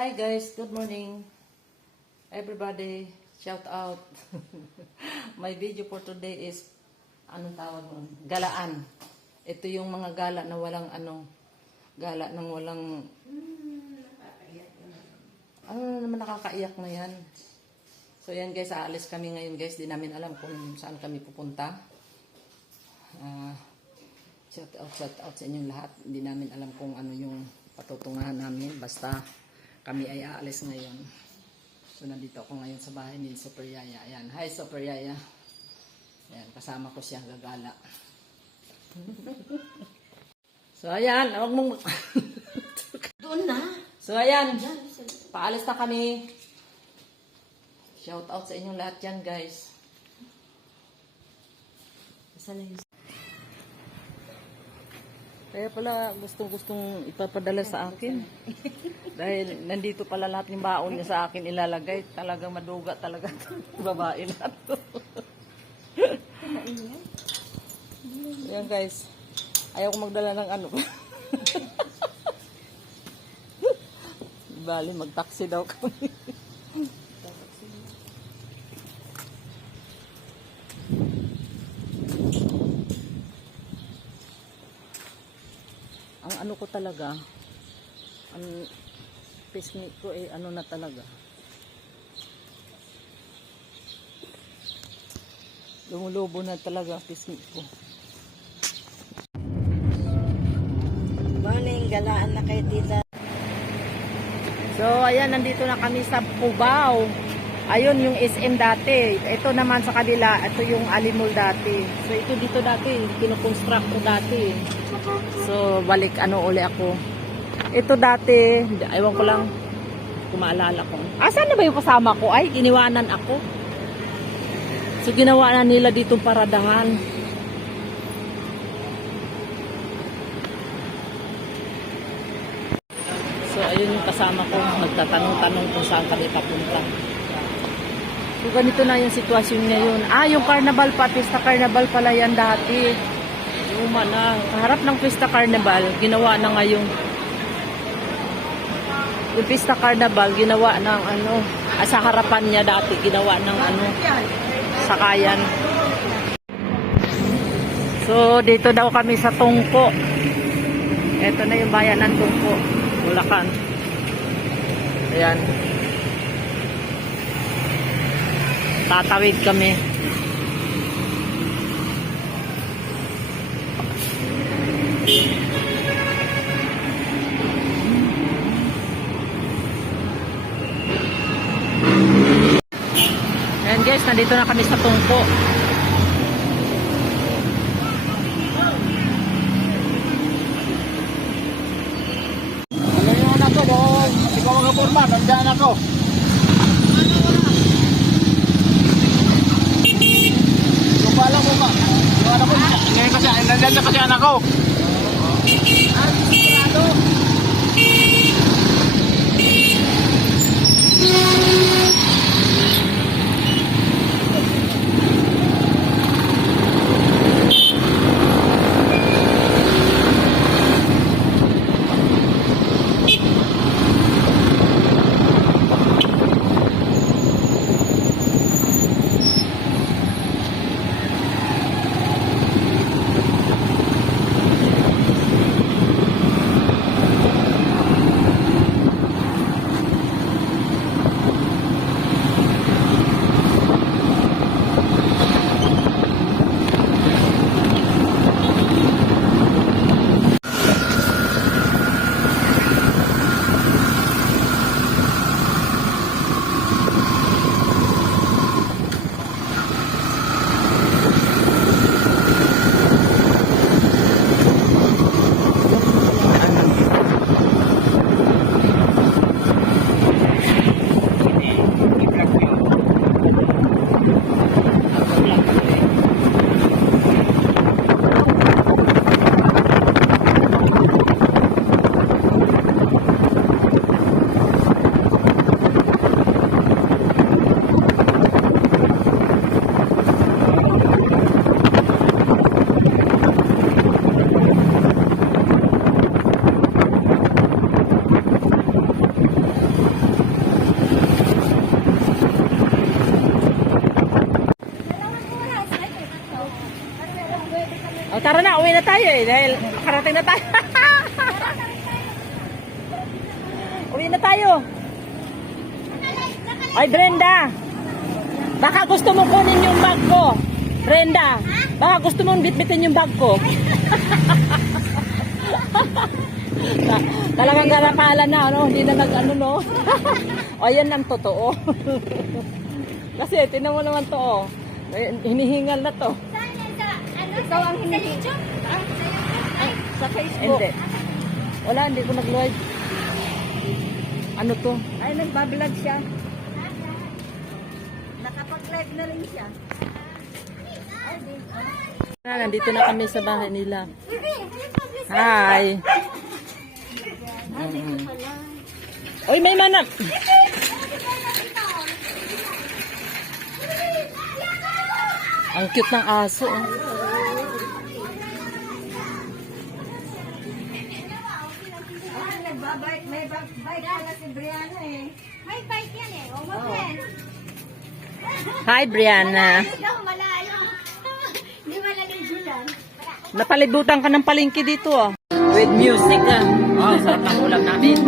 Hi guys, good morning. Everybody, shout out. My video for today is anong tawag mo? Galaan. Ito yung mga gala na walang gala ng walang naman nakakaiyak na yan. So yan guys, aalis kami ngayon guys. Di namin alam kung saan kami pupunta. Shout out sa inyong lahat. Hindi namin alam kung ano yung patutungahan namin. Basta kami ay aalis ngayon. So nandito ako ngayon sa bahay ni Super Yaya. Ayan. Hi Super Yaya. Ayan, kasama ko siya gagala. So ayan, huwag mong Doon na. So ayan, paalis na kami. Shout out sa inyong lahat yan guys. Kaya pala gustong ipapadala sa akin. Dahil nandito pala lahat ng baon niya sa akin ilalagay. Talagang maduga talaga. Babae na to. Ayan guys. Ayaw ko magdala ng ano. Bali, mag-taxi daw kami. Ang ano ko talaga, ang pisngi ko ano na talaga. Lumulubo na talaga ang pisngi ko. Morning, galaan na kayo tita. So, ayan, nandito na kami sa Cubao. Ayun, yung SM dati. Ito naman sa kabila, ito yung Alimol dati. So, ito dito dati, kinukonstruct ko dati. So, balik uli ako. Ito dati, ewan ko lang, kung maalala ko. Saan na ba yung kasama ko? Ay, iniwanan ako. So, ginawa na nila ditong paradahan. So, ayun yung kasama ko. Nagtatanong-tanong kung saan kami papunta. So, ganito na yung sitwasyon ngayon. Yung carnival pa, Pista Carnival pala yan dati. Luma na. Kaharap ng Pista Carnival, ginawa na ngayon. Yung Pista Carnival, ginawa ng sa harapan niya dati, ginawa ng sakayan. So, dito daw kami sa Tungko. Ito na yung bayan ng Tungko. Bulacan. Ayan. Tatawid kami. Ayan guys, nandito na kami sa Tungko. Nandiyan ako doon. Hindi ko magkapurma. Nandiyan ako. Yung pala mo ba? Yung anak ko. Ngayon kasi, nandiyan na kasi anak ko. na tayo eh. Dahil makarating na tayo. Uwi na tayo. Ay, Brenda. Baka gusto mong kunin yung bag ko. Brenda. Baka gusto mong bitbitin yung bag ko. Talagang garapala na, ano? Hindi na nag-ano, no? O, yan ang totoo. Kasi, tinan mo naman to, oh. Hinihingal na to. Ikaw ang hindi. Sa Facebook. Hindi. Wala, hindi ko nag-live. Ano to? Ay, nagbablog siya. Nakapag-live na rin siya. Nandito na kami sa bahay nila. Hi. Uy, may manap. Ang cute ng aso. Oh. Nagbabike, may bike pala si Brianna eh. May bike yan eh. O, mag-friend. Hi, Brianna. Ikaw malayo. Hindi malalim dyan. Napalibutan ka ng palengke dito, oh. With music, ah. Oh, sarap ng ulam namin.